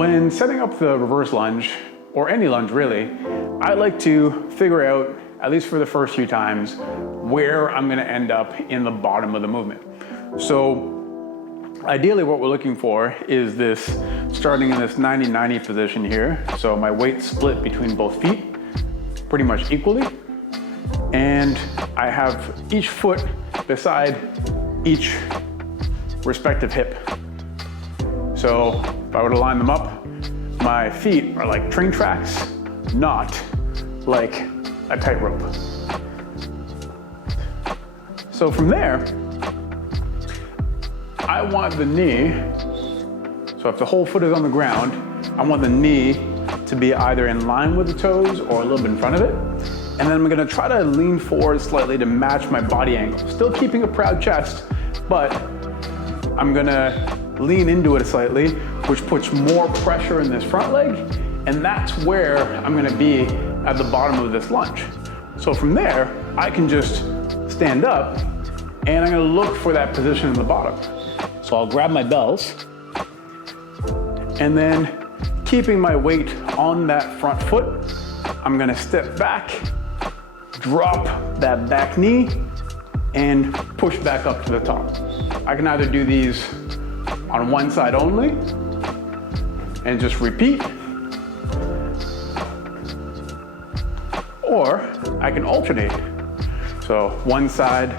When setting up the reverse lunge, or any lunge really, I like to figure out, at least for the first few times, where I'm gonna end up in the bottom of the movement. So ideally what we're looking for is this, starting in this 90-90 position here. So my weight's split between both feet, pretty much equally. And I have each foot beside each respective hip. So if I were to line them up, my feet are like train tracks, not like a tightrope. So from there, I want the knee, so if the whole foot is on the ground, I want the knee to be either in line with the toes or a little bit in front of it. And then I'm gonna try to lean forward slightly to match my body angle. Still keeping a proud chest, but I'm gonna lean into it slightly, which puts more pressure in this front leg, and that's where I'm gonna be at the bottom of this lunge. So from there, I can just stand up, and I'm gonna look for that position in the bottom. So I'll grab my bells, and then keeping my weight on that front foot, I'm gonna step back, drop that back knee, and push back up to the top. I can either do these on one side only and just repeat, or I can alternate. So one side,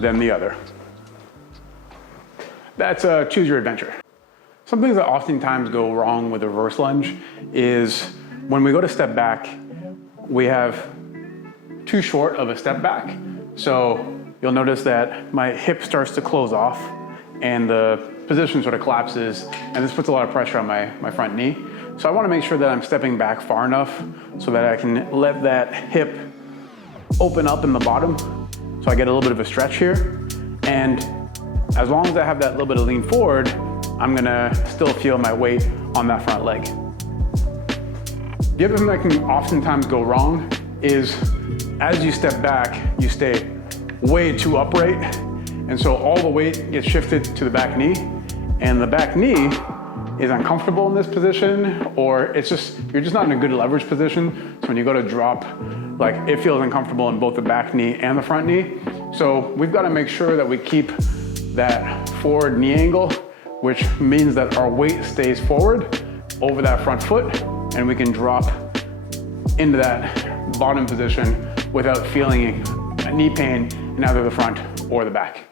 then the other. That's a choose your adventure. Some things that oftentimes go wrong with the reverse lunge is when we go to step back, we have too short of a step back. So you'll notice that my hip starts to close off and the position sort of collapses, and this puts a lot of pressure on my front knee. So I want to make sure that I'm stepping back far enough so that I can let that hip open up in the bottom, so I get a little bit of a stretch here. And as long as I have that little bit of lean forward, I'm gonna still feel my weight on that front leg. The other thing that can oftentimes go wrong is as you step back, you stay way too upright, and so all the weight gets shifted to the back knee, and the back knee is uncomfortable in this position, or you're just not in a good leverage position. So when you go to drop, like it feels uncomfortable in both the back knee and the front knee. So we've got to make sure that we keep that forward knee angle, which means that our weight stays forward over that front foot, and we can drop into that bottom position without feeling knee pain in either the front or the back.